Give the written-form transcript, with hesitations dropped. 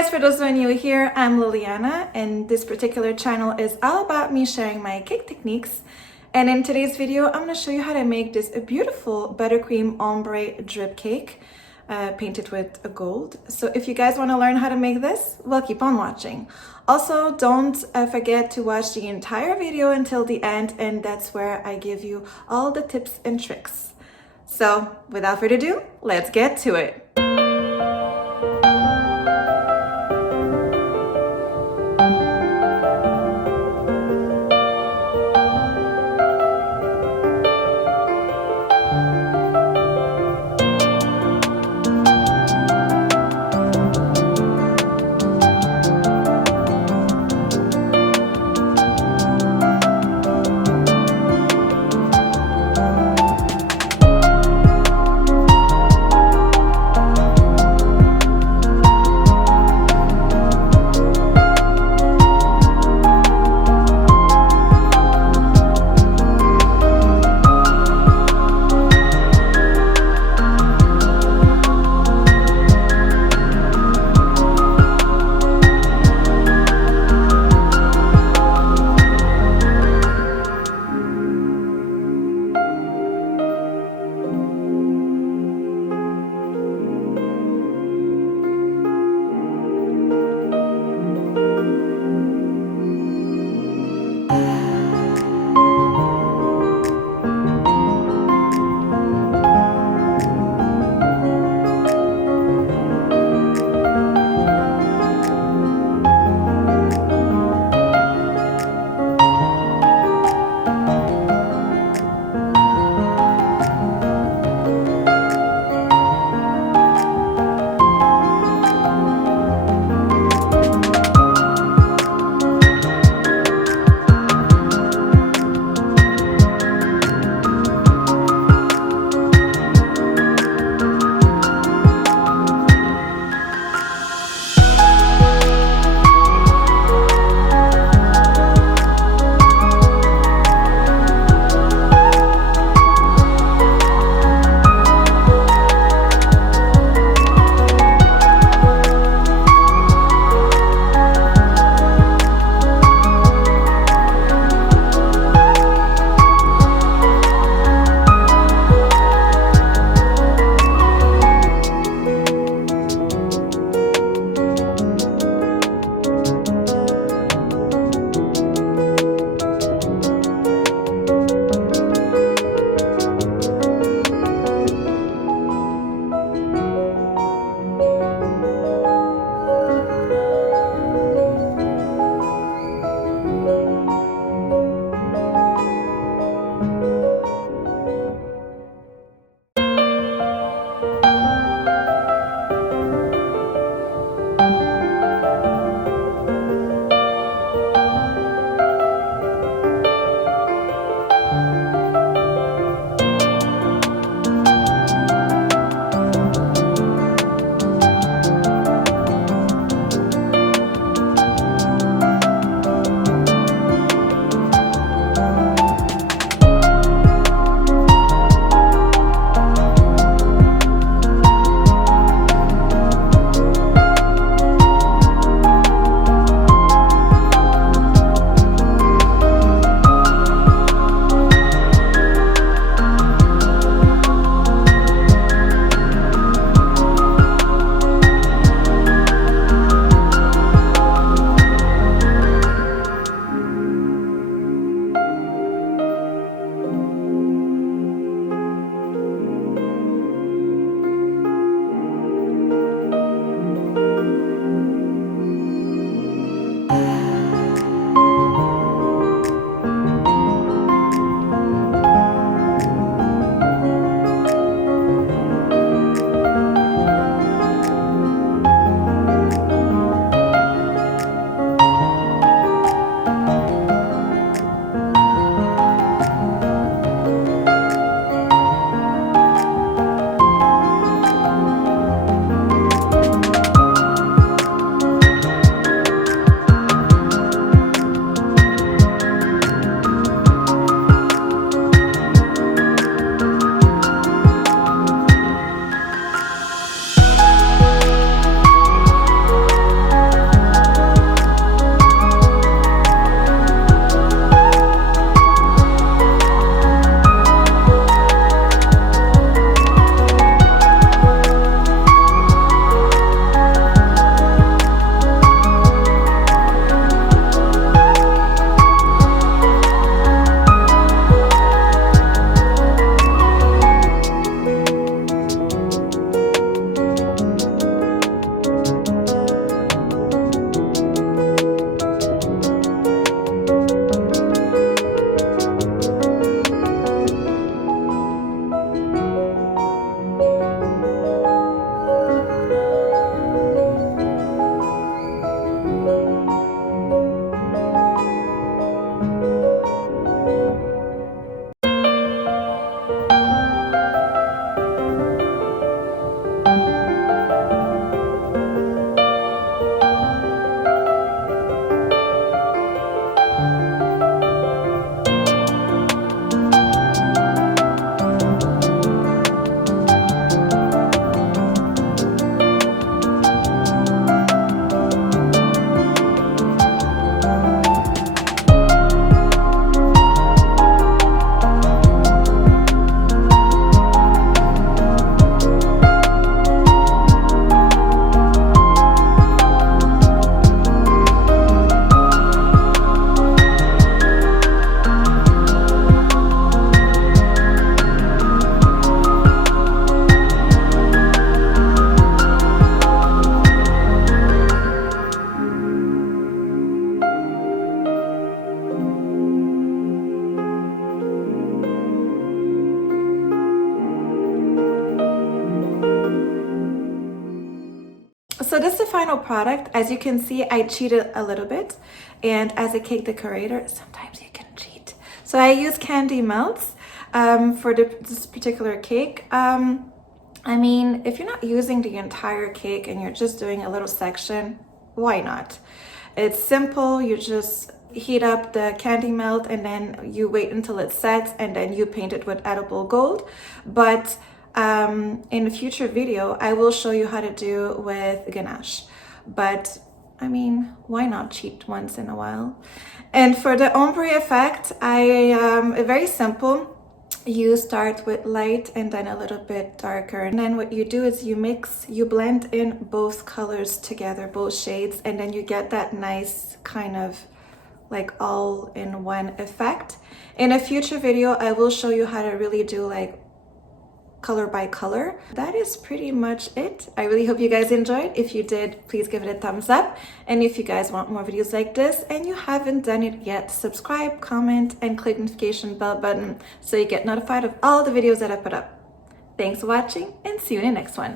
guys, for those who are new here, I'm Liliana, and this particular channel is all about me sharing my cake techniques. And in today's video, I'm going to show you how to make this beautiful buttercream ombre drip cake painted with gold. So if you guys want to learn how to make this, well, keep on watching. Also, don't forget to watch the entire video until the end, and that's where I give you all the tips and tricks. So without further ado, let's get to it. final product. As you can see, I cheated a little bit, and as a cake decorator, sometimes you can cheat. So I use candy melts for this particular cake. I mean, if you're not using the entire cake and you're just doing a little section, why not? It's simple. You just heat up the candy melt and then you wait until it sets and then you paint it with edible gold. But in a future video, I will show you how to do with ganache. But I mean, why not cheat once in a while? And for the ombre effect, very simple. You start with light and then a little bit darker. And then what you do is you blend in both colors together, both shades, and then you get that nice kind of like all-in-one effect. In a future video, I will show you how to really do like color by color. That is pretty much it. I really hope you guys enjoyed. If you did, please give it a thumbs up. And if you guys want more videos like this and you haven't done it yet, subscribe, comment, and click notification bell button so you get notified of all the videos that I put up. Thanks for watching and see you in the next one.